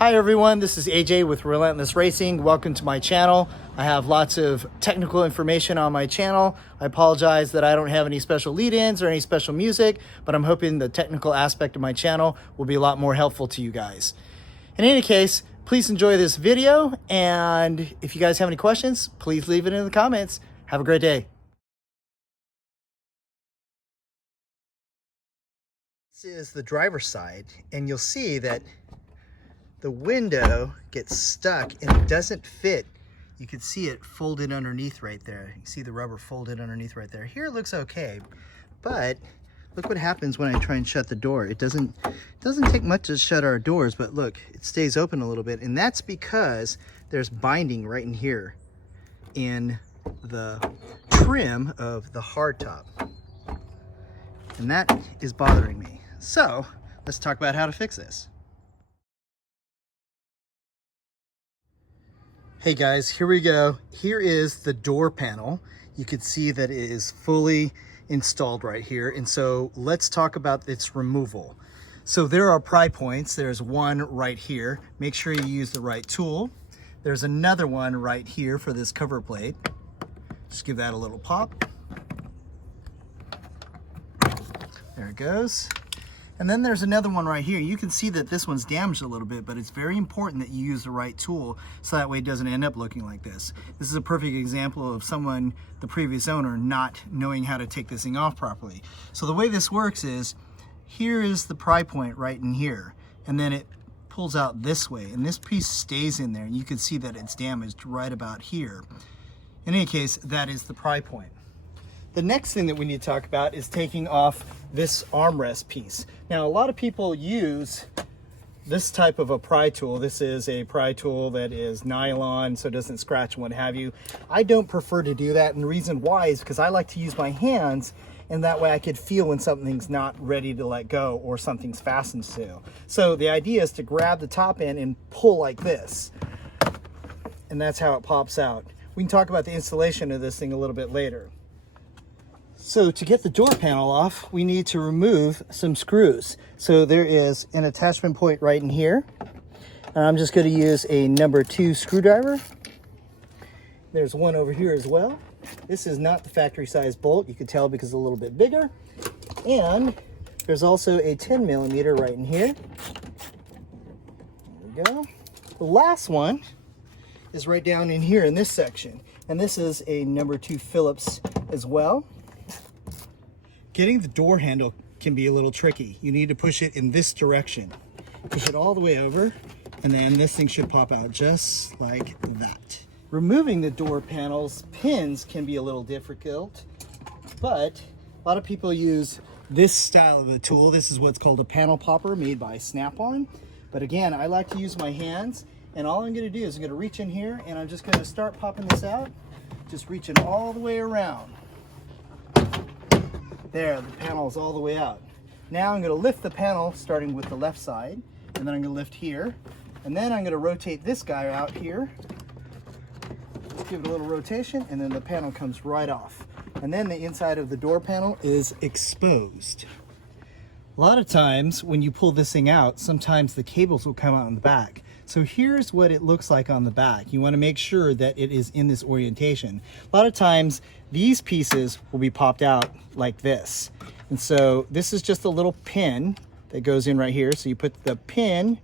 Hi everyone, this is AJ with Relentless Racing. Welcome to my channel. I have lots of technical information on my channel. I apologize that I don't have any special lead-ins or any special music, but I'm hoping the technical aspect of my channel will be a lot more helpful to you guys. In any case, please enjoy this video, and if you guys have any questions, please leave it in the comments. Have a great day. This is the driver's side, and you'll see that the window gets stuck and it doesn't fit. You can see it folded underneath right there. You see the rubber folded underneath right there. Here it looks okay, but look what happens when I try and shut the door. It doesn't take much to shut our doors, but look, it stays open a little bit, and that's because there's binding right in here in the trim of the hardtop, and that is bothering me. So let's talk about how to fix this. Hey guys, here we go. Here is the door panel. You can see that it is fully installed right here. And so let's talk about its removal. So there are pry points. There's one right here. Make sure you use the right tool. There's another one right here for this cover plate. Just give that a little pop. There it goes. And then there's another one right here. You can see that this one's damaged a little bit, but it's very important that you use the right tool so that way it doesn't end up looking like this. This is a perfect example of someone, the previous owner, not knowing how to take this thing off properly. So the way this works is, here is the pry point right in here, and then it pulls out this way, and this piece stays in there, and you can see that it's damaged right about here. In any case, that is the pry point. The next thing that we need to talk about is taking off this armrest piece. Now, a lot of people use this type of a pry tool. This is a pry tool that is nylon, so it doesn't scratch and what have you. I don't prefer to do that, and the reason why is because I like to use my hands, and that way I could feel when something's not ready to let go or something's fastened to. So the idea is to grab the top end and pull like this, and that's how it pops out. We can talk about the installation of this thing a little bit later. So to get the door panel off, we need to remove some screws. So there is an attachment point right in here. And I'm just going to use a number 2 screwdriver. There's one over here as well. This is not the factory size bolt. You can tell because it's a little bit bigger. And there's also a 10mm right in here. There we go. The last one is right down in here in this section. And this is a number 2 Phillips as well. Getting the door handle can be a little tricky. You need to push it in this direction. Push it all the way over, and then this thing should pop out just like that. Removing the door panel's pins can be a little difficult, but a lot of people use this style of a tool. This is what's called a panel popper made by Snap-on. But again, I like to use my hands, and all I'm gonna do is I'm gonna reach in here, and I'm just gonna start popping this out, just reaching all the way around. There, the panel is all the way out. Now I'm going to lift the panel starting with the left side, and then I'm going to lift here, and then I'm going to rotate this guy out here. Give it a little rotation, and then the panel comes right off. And then the inside of the door panel is exposed. A lot of times when you pull this thing out, sometimes the cables will come out in the back. So here's what it looks like on the back. You want to make sure that it is in this orientation. A lot of times these pieces will be popped out like this. And so this is just a little pin that goes in right here. So you put the pin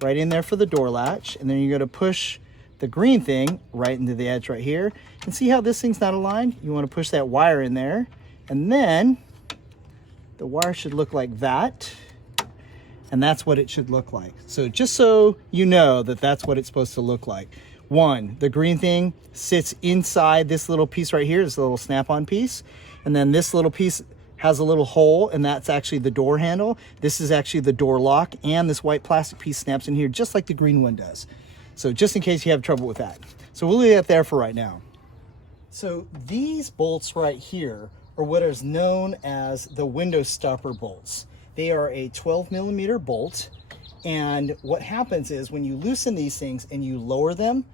right in there for the door latch, and then you're going to push the green thing right into the edge right here. And see how this thing's not aligned? You want to push that wire in there, and then the wire should look like that. And that's what it should look like. So just so you know that that's what it's supposed to look like. One, the green thing sits inside this little piece right here, this little snap-on piece. And then this little piece has a little hole, and that's actually the door handle. This is actually the door lock, and this white plastic piece snaps in here just like the green one does. So just in case you have trouble with that. So we'll leave that there for right now. So these bolts right here are what is known as the window stopper bolts. They are a 12mm bolt, and what happens is when you loosen these things and you lower them,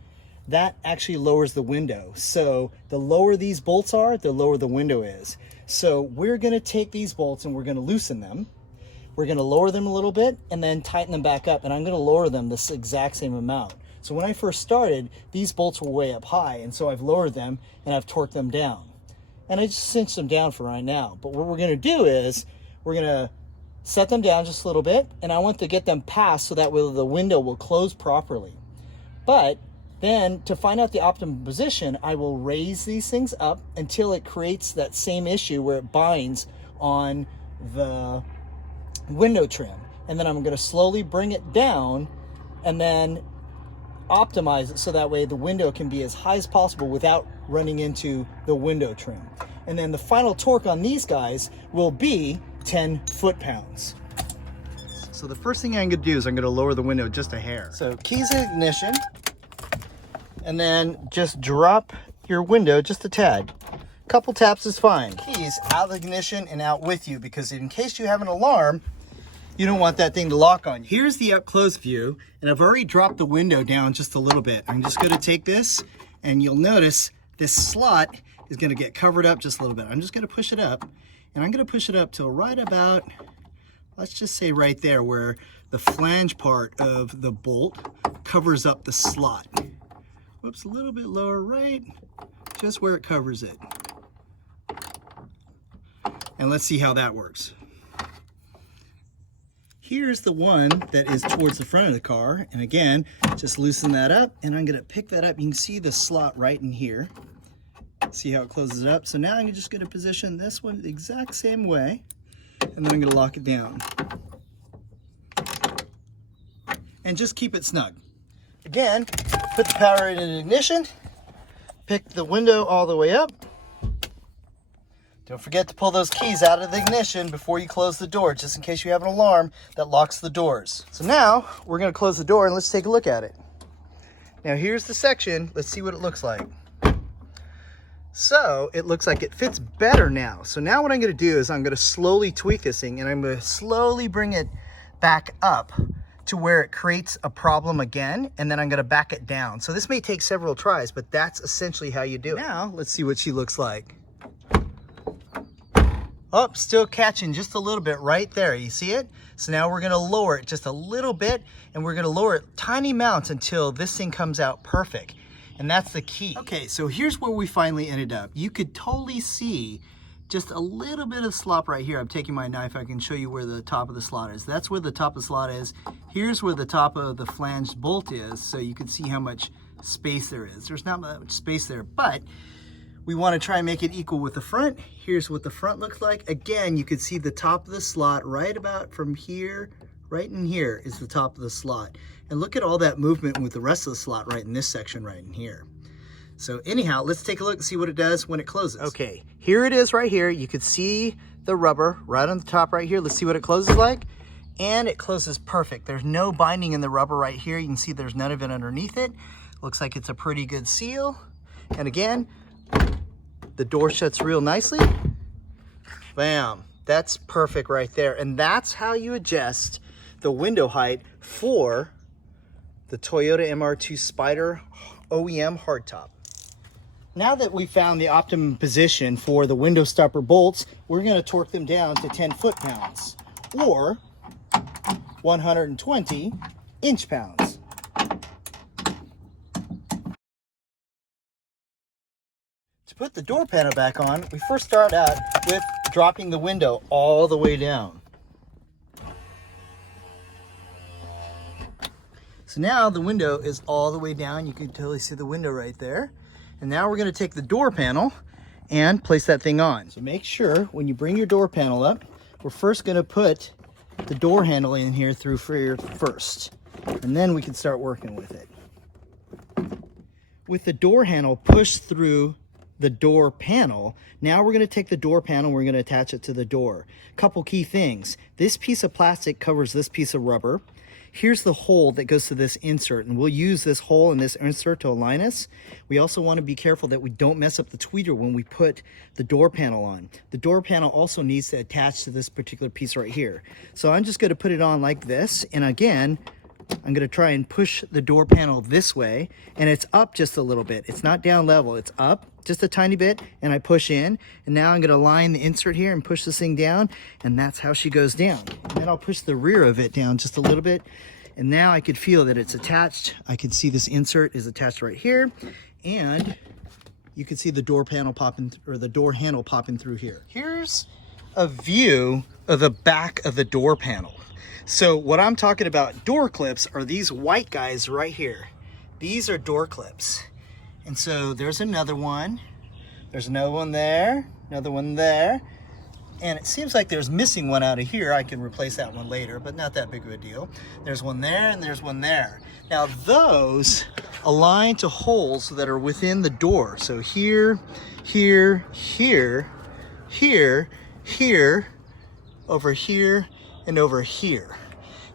that actually lowers the window. So the lower these bolts are, the lower the window is. So we're going to take these bolts and we're going to loosen them, we're going to lower them a little bit and then tighten them back up. And I'm going to lower them this exact same amount. So when I first started, these bolts were way up high. And so I've lowered them and I've torqued them down. And I just cinched them down for right now. But what we're going to do is we're going to set them down just a little bit. And I want to get them past so that way the window will close properly. But then to find out the optimum position, I will raise these things up until it creates that same issue where it binds on the window trim. And then I'm going to slowly bring it down and then optimize it so that way the window can be as high as possible without running into the window trim. And then the final torque on these guys will be 10 foot-pounds. So the first thing I'm going to do is I'm going to lower the window just a hair. So keys in ignition, and then just drop your window just a tad. Couple taps is fine. Keys out of the ignition and out with you, because in case you have an alarm, you don't want that thing to lock on you. Here's the up close view, and I've already dropped the window down just a little bit. I'm just going to take this, and you'll notice this slot is going to get covered up just a little bit. I'm just going to push it up, and I'm going to push it up till right about, let's just say right there where the flange part of the bolt covers up the slot. Whoops, a little bit lower, right just where it covers it. And let's see how that works. Here's the one that is towards the front of the car. And again, just loosen that up, and I'm gonna pick that up. You can see the slot right in here. See how it closes it up? So now I'm just gonna position this one the exact same way, and then I'm gonna lock it down. And just keep it snug. Again, put the power in ignition, pick the window all the way up. Don't forget to pull those keys out of the ignition before you close the door, just in case you have an alarm that locks the doors. So now we're going to close the door and let's take a look at it. Now here's the section. Let's see what it looks like. So it looks like it fits better now. So now what I'm going to do is I'm going to slowly tweak this thing, and I'm going to slowly bring it back up to where it creates a problem again, and then I'm going to back it down. So this may take several tries, but that's essentially how you do it. Now let's see what she looks like. Oh, still catching just a little bit right there. You see it? So now we're going to lower it just a little bit, and we're going to lower it tiny amounts until this thing comes out perfect. And that's the key. Okay, so here's where we finally ended up. You could totally see just a little bit of slop right here. I'm taking my knife. I can show you where the top of the slot is. That's where the top of the slot is. Here's where the top of the flanged bolt is, so you can see how much space there is. There's not much space there, but we want to try and make it equal with the front. Here's what the front looks like. Again, you can see the top of the slot right about from here, right in here is the top of the slot. And look at all that movement with the rest of the slot right in this section right in here. So anyhow, let's take a look and see what it does when it closes. Okay, here it is right here. You can see the rubber right on the top right here. Let's see what it closes like. And it closes perfect. There's no binding in the rubber right here. You can see there's none of it underneath it. Looks like it's a pretty good seal. And again, the door shuts real nicely. Bam, that's perfect right there. And that's how you adjust the window height for the Toyota MR2 Spyder OEM hardtop. Now that we found the optimum position for the window stopper bolts, we're going to torque them down to 10 foot-pounds or 120 inch-pounds. To put the door panel back on, we first start out with dropping the window all the way down. So now the window is all the way down. You can totally see the window right there. And now we're going to take the door panel and place that thing on. So make sure when you bring your door panel up, we're first going to put the door handle in here through here first. And then we can start working with it. With the door handle pushed through the door panel, now we're going to take the door panel, we're going to attach it to the door. Couple key things. This piece of plastic covers this piece of rubber. Here's the hole that goes to this insert, and we'll use this hole and this insert to align us. We also want to be careful that we don't mess up the tweeter when we put the door panel on. The door panel also needs to attach to this particular piece right here. So I'm just going to put it on like this, and again, I'm going to try and push the door panel this way, and it's up just a little bit. It's not down level, it's up just a tiny bit, and I push in. And now I'm gonna line the insert here and push this thing down, and that's how she goes down. And then I'll push the rear of it down just a little bit, and now I could feel that it's attached. I can see this insert is attached right here, and you can see the door panel popping, or the door handle popping through here. Here's a view of the back of the door panel. So what I'm talking about door clips are these white guys right here. These are door clips. And so there's another one. There's another one there, another one there. And it seems like there's missing one out of here. I can replace that one later, but not that big of a deal. There's one there and there's one there. Now those align to holes that are within the door. So here, here, here, here, here, over here, and over here.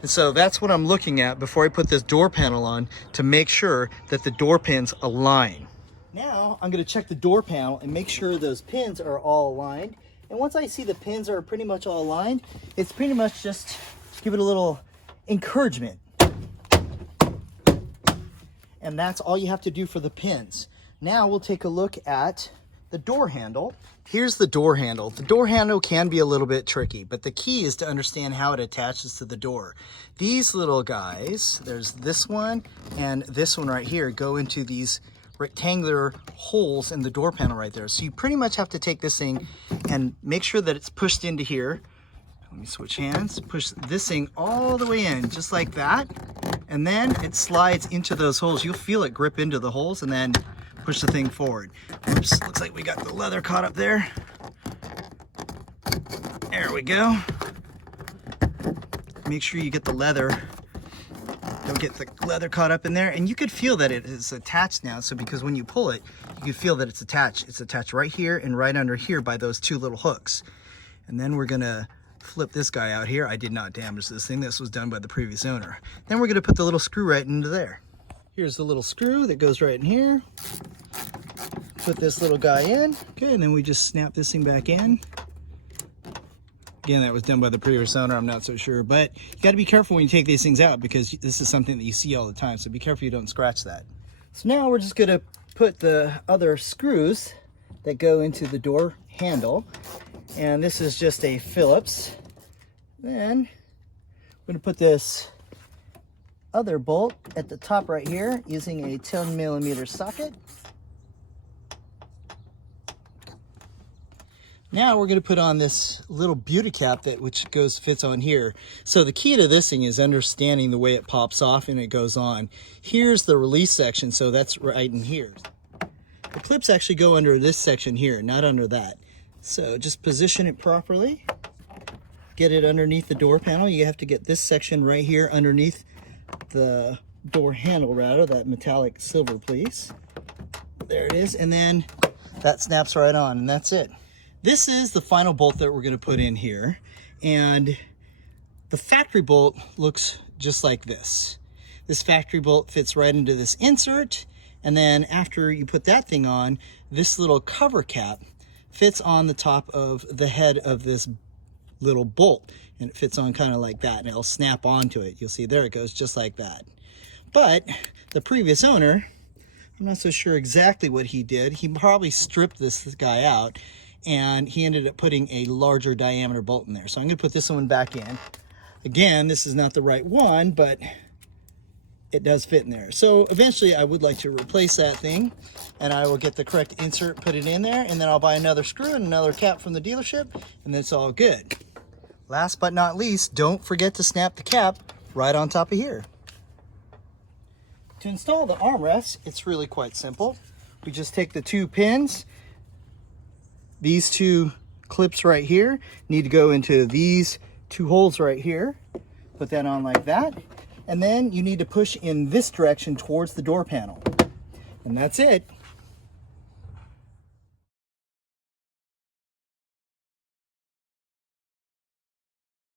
And so that's what I'm looking at before I put this door panel on, to make sure that the door pins align. Now I'm gonna check the door panel and make sure those pins are all aligned. And once I see the pins are pretty much all aligned, it's pretty much just give it a little encouragement. And that's all you have to do for the pins. Now we'll take a look at the door handle. Here's the door handle. The door handle can be a little bit tricky, but the key is to understand how it attaches to the door. These little guys, there's this one and this one right here, go into these rectangular holes in the door panel right there. So you pretty much have to take this thing and make sure that it's pushed into here. Let me switch hands. Push this thing all the way in, just like that. And then it slides into those holes. You'll feel it grip into the holes, and then push the thing forward. Oops, looks like we got the leather caught up there. There we go. Make sure you get the leather. Don't get the leather caught up in there. And you could feel that it is attached now. So because when you pull it, you can feel that it's attached. It's attached right here and right under here by those two little hooks. And then we're gonna flip this guy out here. I did not damage this thing. This was done by the previous owner. Then we're gonna put the little screw right into there. Here's the little screw that goes right in here. Put this little guy in. Okay, and then we just snap this thing back in. Again, that was done by the previous owner. I'm not so sure, but you got to be careful when you take these things out, because this is something that you see all the time. So be careful you don't scratch that. So now we're just going to put the other screws that go into the door handle. And this is just a Phillips. Then we're going to put this other bolt at the top right here using a 10mm socket. Now we're going to put on this little beauty cap that fits on here. So the key to this thing is understanding the way it pops off and it goes on. Here's the release section, so that's right in here. The clips actually go under this section here, not under that. So just position it properly. Get it underneath the door panel. You have to get this section right here underneath the door handle, rather, that metallic silver piece. There it is, and then that snaps right on, and that's it. This is the final bolt that we're going to put in here, and the factory bolt looks just like this. This factory bolt fits right into this insert, and then after you put that thing on, this little cover cap fits on the top of the head of this little bolt, and it fits on kind of like that, and it'll snap onto it. You'll see there it goes, just like that. But the previous owner, I'm not so sure exactly what he did. He probably stripped this guy out, and he ended up putting a larger diameter bolt in there. So I'm going to put this one back in. Again, this is not the right one, but it does fit in there. So eventually I would like to replace that thing, and I will get the correct insert, put it in there, and then I'll buy another screw and another cap from the dealership, and it's all good. Last but not least, don't forget to snap the cap right on top of here. To install the armrest, it's really quite simple. We just take the two pins. These two clips right here need to go into these two holes right here. Put that on like that. And then you need to push in this direction towards the door panel. And that's it.